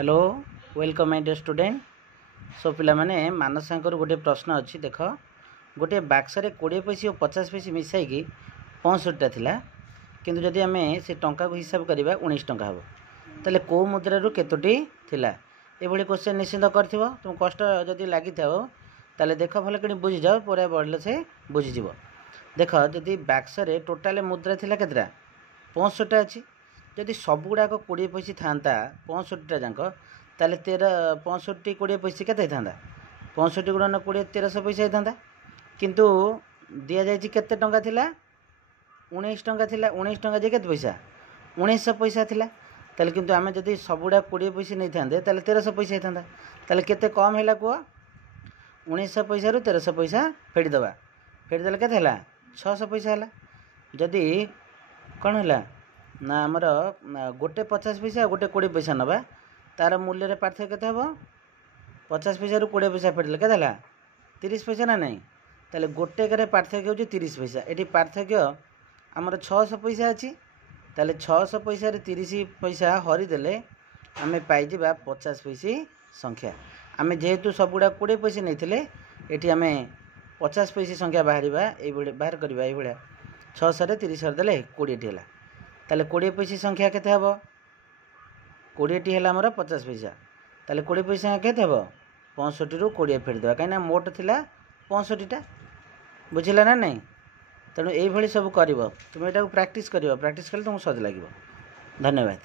Hello welcome my dear student. So पिला माने मानस सांकर गोटे प्रश्न अच्छी देख गोटे बाक्स रे 20 पैसा और 50 पैसा मिसाई 65टा थिला किंतु जदि आम से टंका को हिसाब करवा 19 टंका हम ताले को मुद्रा केतोटी थिला एभली क्वेश्चन निश्चिंत कर तुम कष्ट जदि लगी ताले देख भल कि बुझी जाओ पूरा बढ़ले से बुझीज। देख जदि बाक्स रे टोटाल मुद्रा थिला केतरा 65टा अच्छी जदि सबुड़ाक 20 पैसा था 65टा जाक ताले 65 20 पैसा के 65 गुणन 20 1300 पैसा होता किंतु दि जाए केते टंका थिला 19 टंका थिला 19 टंका जे केते पैसा 1900 पैसा थिला ताले किंतु आमे जदि सबुड़ा 20 पैसा नहीं था ताले 1300 पैसा होता ताले केते कम हैला को 1900 पैसा रु 1300 पैसा फेड़ीदबा फेड़ीदेले केते हैला 600 पैसा हैला जदि कौन हैला ना आमर गोटे 50 पैसा गोटे 20 पैसा नवा तार मूल्य पार्थक्य के हम 50 पैसा रु 20 पैसा फेटले के 30 पैसा ना नहीं ताले गोटे के पार्थक्य हो 30 पैसा ये पार्थक्य आमर 600 पैसा अच्छी ताले 600 पैसा 30 पैसा हरिदेले आम पाइबा 50 पैसा संख्या आम जेहेतु सबुड़ा 20 पैसा नहीं ये आम 50 पैसा संख्या बाहर करवा ये 600 30 हरिदेले 20 है ताले 20 पैसा संख्या केते हबो 20 टी हला हमर 50 पैसा ताले 20 पैसा केते हबो 65 रु 20 फेर देबा काइना मोट थिला 65 टा बुझिला ना नहीं तेणु एई भली सब करबो तुम एटा प्रैक्टिस करबो प्रैक्टिस कले तुमको सहज लागिबो। धन्यवाद।